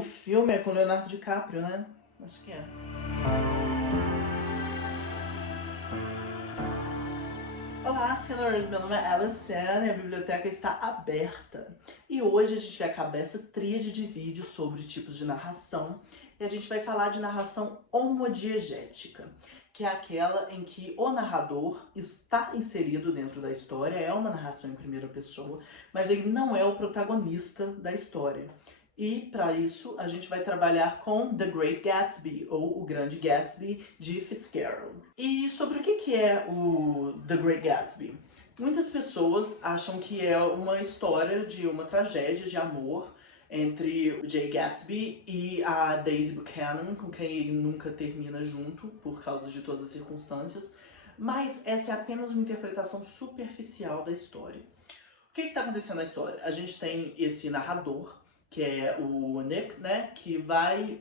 O filme é com Leonardo DiCaprio, né? Acho que é. Olá, senhores! Meu nome é Alison e a biblioteca está aberta. E hoje a gente vai acabar essa tríade de vídeos sobre tipos de narração. E a gente vai falar de narração homodiegética, que é aquela em que o narrador está inserido dentro da história, é uma narração em primeira pessoa, mas ele não é o protagonista da história. E para isso a gente vai trabalhar com The Great Gatsby, ou O Grande Gatsby, de Fitzgerald. E sobre o que é o The Great Gatsby? Muitas pessoas acham que é uma história de uma tragédia de amor entre o Jay Gatsby e a Daisy Buchanan, com quem ele nunca termina junto por causa de todas as circunstâncias, mas essa é apenas uma interpretação superficial da história. O que está acontecendo na história? A gente tem esse narrador, que é o Nick, né, que vai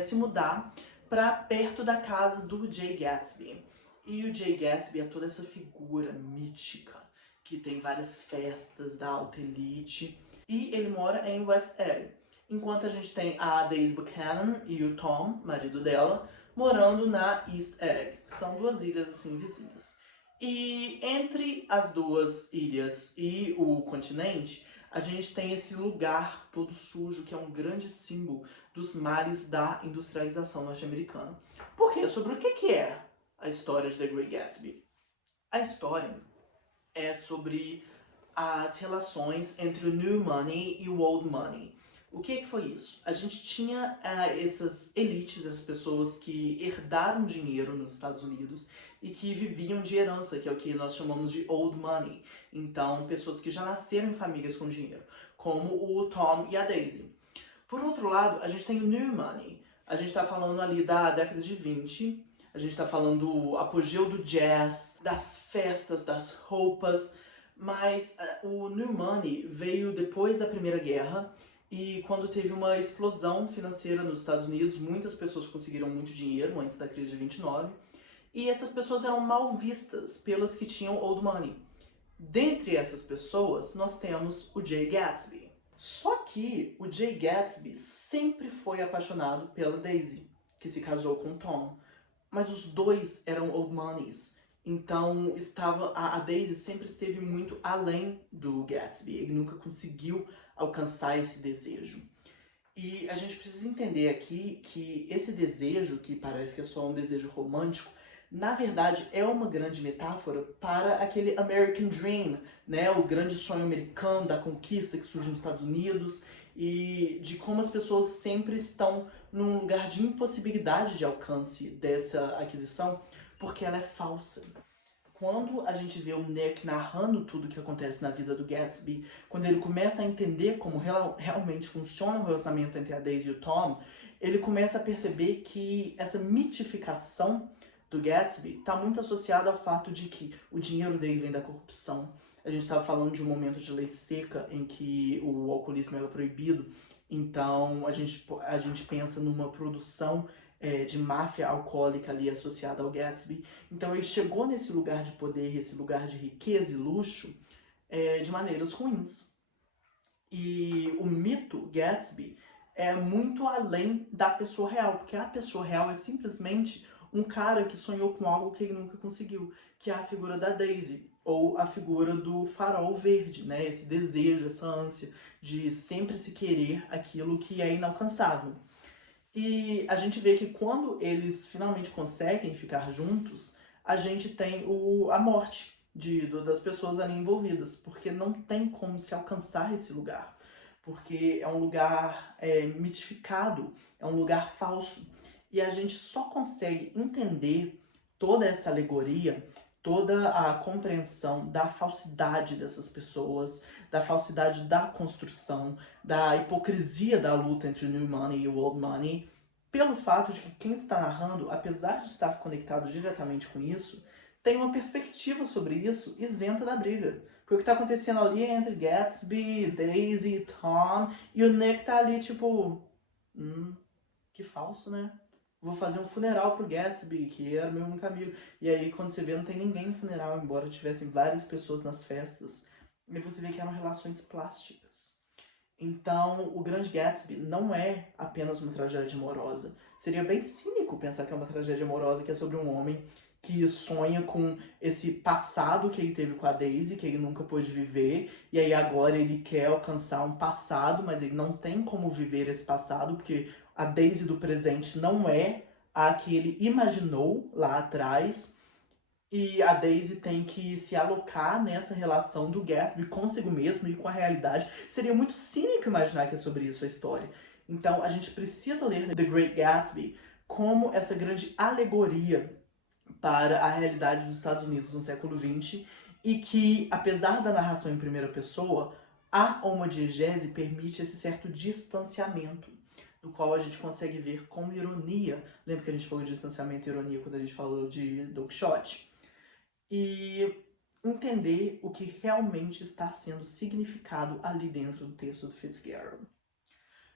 se mudar para perto da casa do Jay Gatsby. E o Jay Gatsby é toda essa figura mítica, que tem várias festas da alta elite, e ele mora em West Egg. Enquanto a gente tem a Daisy Buchanan e o Tom, marido dela, morando na East Egg. São duas ilhas assim vizinhas. E entre as duas ilhas e o continente, a gente tem esse lugar todo sujo, que é um grande símbolo dos males da industrialização norte-americana. Por quê? Sobre o que é a história de The Great Gatsby? A história é sobre as relações entre o New Money e o Old Money. O que foi isso? A gente tinha essas elites, as pessoas que herdaram dinheiro nos Estados Unidos e que viviam de herança, que é o que nós chamamos de Old Money. Então, pessoas que já nasceram em famílias com dinheiro, como o Tom e a Daisy. Por outro lado, a gente tem o New Money. A gente está falando ali da década de 20, a gente está falando do apogeu do jazz, das festas, das roupas, mas o New Money veio depois da Primeira Guerra e quando teve uma explosão financeira nos Estados Unidos, muitas pessoas conseguiram muito dinheiro antes da crise de 29 e essas pessoas eram mal vistas pelas que tinham Old Money. Dentre essas pessoas, nós temos o Jay Gatsby. Só que o Jay Gatsby sempre foi apaixonado pela Daisy, que se casou com Tom. Mas os dois eram old moneys. Então a Daisy sempre esteve muito além do Gatsby. Ele nunca conseguiu alcançar esse desejo. E a gente precisa entender aqui que esse desejo, que parece que é só um desejo romântico, na verdade é uma grande metáfora para aquele American Dream, né? O grande sonho americano da conquista que surge nos Estados Unidos e de como as pessoas sempre estão num lugar de impossibilidade de alcance dessa aquisição, porque ela é falsa. Quando a gente vê o Nick narrando tudo o que acontece na vida do Gatsby, quando ele começa a entender como realmente funciona o relacionamento entre a Daisy e o Tom, ele começa a perceber que essa mitificação do Gatsby está muito associada ao fato de que o dinheiro dele vem da corrupção. A gente estava falando de um momento de lei seca em que o alcoolismo era proibido, então a gente pensa numa produção de máfia alcoólica ali associada ao Gatsby. Então ele chegou nesse lugar de poder, esse lugar de riqueza e luxo, de maneiras ruins. E o mito Gatsby é muito além da pessoa real, porque a pessoa real é simplesmente um cara que sonhou com algo que ele nunca conseguiu, que é a figura da Daisy, ou a figura do farol verde, né? Esse desejo, essa ânsia de sempre se querer aquilo que é inalcançável. E a gente vê que quando eles finalmente conseguem ficar juntos, a gente tem a morte das pessoas ali envolvidas, porque não tem como se alcançar esse lugar. Porque é um lugar mitificado, é um lugar falso. E a gente só consegue entender toda essa alegoria, toda a compreensão da falsidade dessas pessoas, da falsidade da construção, da hipocrisia da luta entre o New Money e o Old Money, pelo fato de que quem está narrando, apesar de estar conectado diretamente com isso, tem uma perspectiva sobre isso isenta da briga. Porque o que está acontecendo ali é entre Gatsby, Daisy, Tom, e o Nick tá ali tipo... que falso, né? Vou fazer um funeral pro Gatsby, que era meu único amigo. E aí, quando você vê, não tem ninguém no funeral, embora tivessem várias pessoas nas festas. E você vê que eram relações plásticas. Então, O Grande Gatsby não é apenas uma tragédia amorosa. Seria bem cínico pensar que é uma tragédia amorosa, que é sobre um homem que sonha com esse passado que ele teve com a Daisy, que ele nunca pôde viver, e aí agora ele quer alcançar um passado, mas ele não tem como viver esse passado, porque a Daisy do presente não é a que ele imaginou lá atrás, e a Daisy tem que se alocar nessa relação do Gatsby consigo mesmo e com a realidade. Seria muito cínico imaginar que é sobre isso a história. Então a gente precisa ler The Great Gatsby como essa grande alegoria para a realidade dos Estados Unidos no século XX e que, apesar da narração em primeira pessoa, a homodiegese permite esse certo distanciamento, do qual a gente consegue ver com ironia. Lembra que a gente falou de distanciamento e ironia quando a gente falou de Don Quixote? E entender o que realmente está sendo significado ali dentro do texto do Fitzgerald.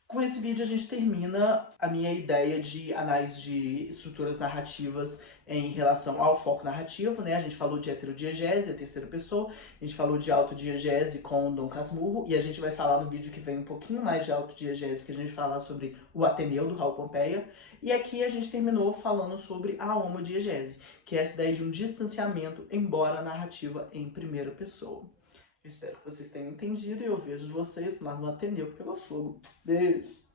Com esse vídeo a gente termina a minha ideia de análise de estruturas narrativas em relação ao foco narrativo, né? A gente falou de heterodiegese, a terceira pessoa, a gente falou de autodiegese com Dom Casmurro, e a gente vai falar no vídeo que vem um pouquinho mais de autodiegese, que a gente vai falar sobre o Ateneu, do Raul Pompeia, e aqui a gente terminou falando sobre a homodiegese, que é essa ideia de um distanciamento, embora a narrativa em primeira pessoa. Eu espero que vocês tenham entendido e eu vejo vocês lá no Ateneu que pegou fogo. Beijo!